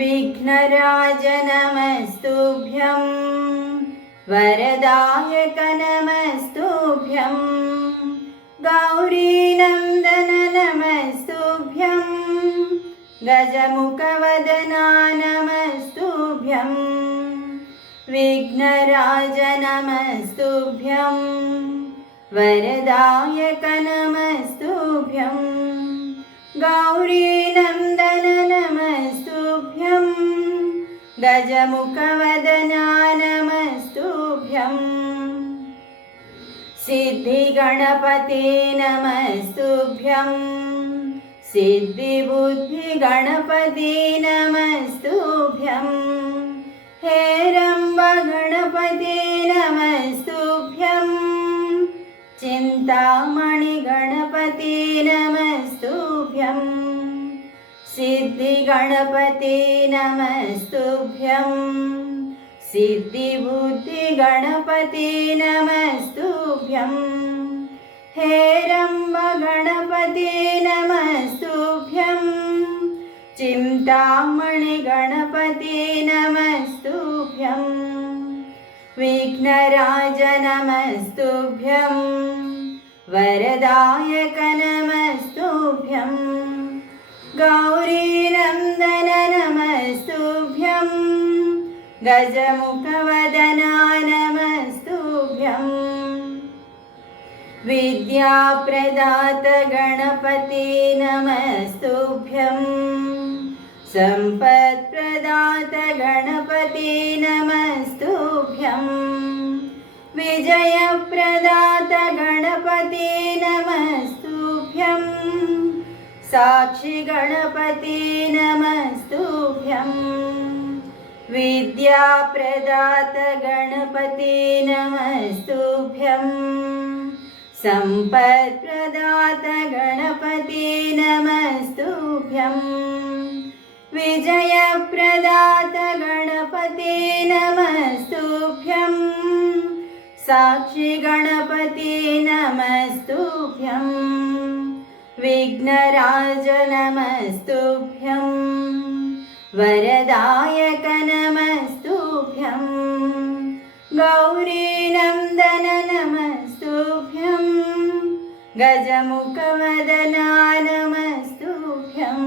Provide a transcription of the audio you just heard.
विघ्नराज नमस्तुभ्यं वरदायक नमस्तुभ्यं गौरीनन्दन नमस्तुभ्यं गजमुखवदना नमस्तुभ्यं विघ्नराज नमस्तुभ्यं वरदायक नमस्तुभ्यं गौरीनन्दन नमस्तुभ्यं गजमुखवदना नमस्तुभ्यं सिद्धिगणपते नमस्तुभ्यं सिद्धिबुद्धिगणपते नमस्तुभ्यं हेरम्बगणपते नमस्तुभ्यं चिन्तामणिगणपते नमस्तुभ्यं सिद्धिगणपते नमस्तुभ्यं सिद्धिबुद्धिगणपते नमस्तुभ्यं हेरम्बगणपते नमस्तुभ्यं चिन्तामणिगणपते नमस्तुभ्यं विघ्नराज नमस्तुभ्यं वरदायक नमस्तुभ्यं गौरीनन्दन नमस्तुभ्यं गजमुखवदना नमस्तुभ्यं विद्याप्रदात गणपते नमस्तुभ्यं सम्पत्प्रदात गणपते नमस्तुभ्यं विजयप्रदात गणपते नमस्तुभ्यं साक्षि गणपते नमस्तुभ्यं विद्याप्रदात गणपते नमस्तुभ्यं सम्पत्प्रदात गणपते नमस्तुभ्यं विजयप्रदात गणपते नमस्तुभ्यं साक्षि गणपते नमस्तुभ्यं विघ्नराज नमस्तुभ्यं वरदायक नमस्तुभ्यं गौरीनन्दन नमस्तुभ्यं गजमुखवदना नमस्तुभ्यं